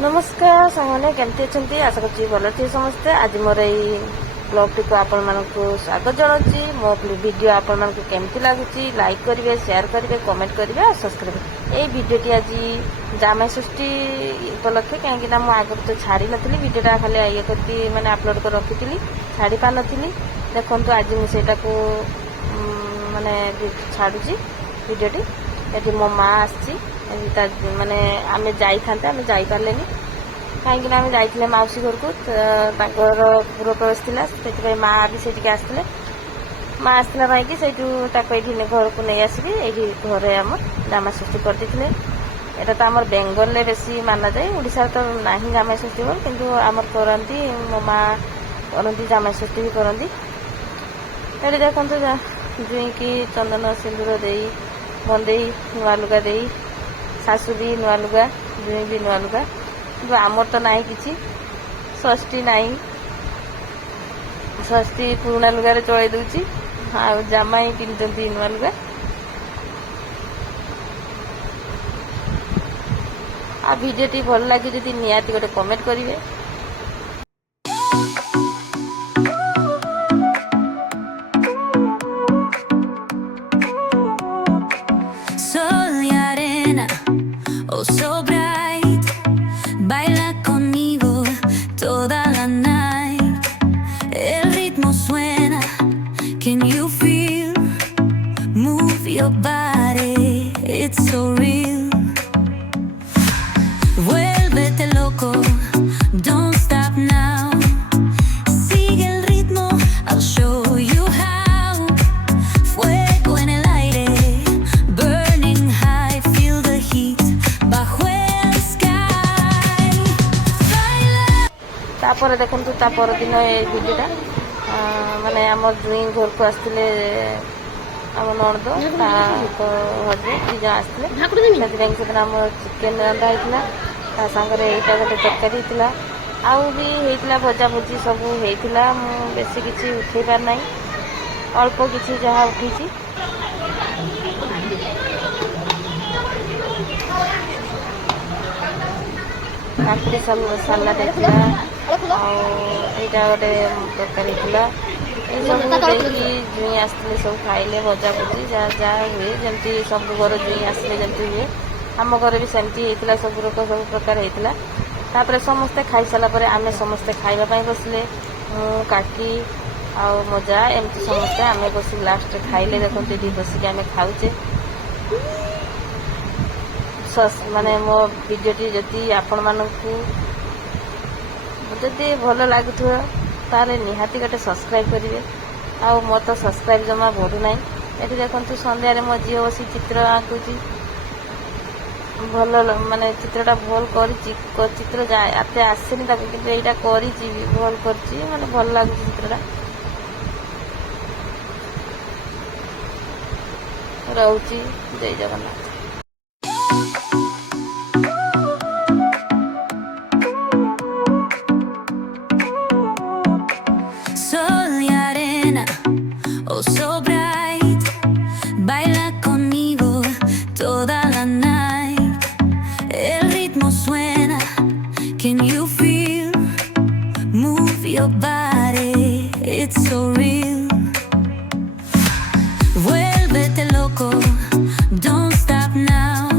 नमस्कार सांगने केमती अच्छा आशा कर भल थी समस्ते। आज मोर यही ब्लॉग टी को आपण मानक स्वागत जनाऊँगी। मो वीडियो आपण मानक केमती लगुच लाइक करेंगे, शेयर करेंगे, कमेंट करेंगे और सब्सक्राइब। ये वीडियोटी आज जामाई षष्ठी उपलक्षे कहीं आगे तो छाड़ी नी वीडियोटा खाली ये करके मैंने अपलोड कर रखी छाड़ी पार नी। देखो आज मुझे माने छाड़ुची वीडियोटी। ये मो माँ आसी माने आम जापारे कहीं आम जाइए मौसी घर को गृह प्रवेश थी। माँ भी से आसते माँ आसला भाई से घर को नहीं आसबि ये घरे आम जामाई षष्ठी करते। यहाँ तो आम बेंगल में बेसी माना जाए, ओडिशा तो ना जामाई षष्ठी बोल किंतु आमर करती मो माँ करती जामाई षष्ठी भी करती। ये देखो जुई की चंदन सिंदूर दे बंदे नुआ लुगा दे शाशु भी नुआ लुगा जुई भी नुआ लुगा कि आमर तो ना कि षष्ठी ना षष्ठी पुराणा लुगार चल दूची जामाई पिंधुंती नुआ लुगा। आ भिडियोटी भल लगे जदि निहाती गोटे कमेंट करेंगे। Oh, so bright, baila conmigo toda la night. El ritmo suena, can you feel? Move your body, it's so real. Vuélvete loco, don't stop now. Sigue el ritmo, I'll show you how. Fuego en el aire, burning high, feel the heat. तापर देखु तापर दिन ये वीडियोटा माने आम जुई घर को आसते आम नणद हजबैंड दी जन आसते से आम चिकेन रंधा होता सागर यहीटा गोटे तरकारी होता आउ भी होता भजा भुजी सब होता। बेसी किसी उठे पार ना अल्प किसी जहाँ उठी काकुड़ी सालाड होता गोटे तरकारी सब जुई आसते सब खाइले भजा भुजी जहाँ जहाँ हुए जमी सब घर जुई आसले जमी हुए आम घर भी सेमती होता सब लोक सब प्रकार होता। समस्ते खाई सारापर आम समस्ते खावाई बसले काकी आउ मजा एमती समस्ते आम बस लास्ट खाइले देखते ये बसिक आम खाऊचे। माने मो वीडियोटी जदि आपण मानकू जदि भल लगुव ताले निहाती गोटे सब्सक्राइब करेंगे। आउ मो तो सब्सक्राइब जमा बढ़ुना। ये देखो सन्धार मो झील बस चित्र आंकुची भल माने चित्रटा भल कर चित्र आते आसेनी कि यहाँ कर भल कर भल लगुच चित्रटा रोची। जय जगन्नाथ।